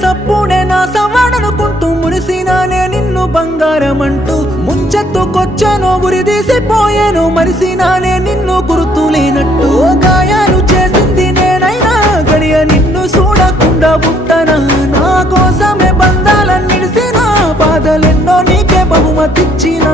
సప్పుడే నా సవాడనుకుంటూ మురిసినానే నిన్ను బంగారమంటూ ముంచెత్తుకొచ్చాను ఉరిదీసిపోయాను మరిసినానే నిన్ను గుర్తులేనట్టు గాయాలు చేసింది నేనైనా గడియ నిన్ను చూడకుండా ఉంటానా నా కోసమే బంధాలన్నిడిసిన బాధలెన్నో నీకే బహుమతిచ్చినా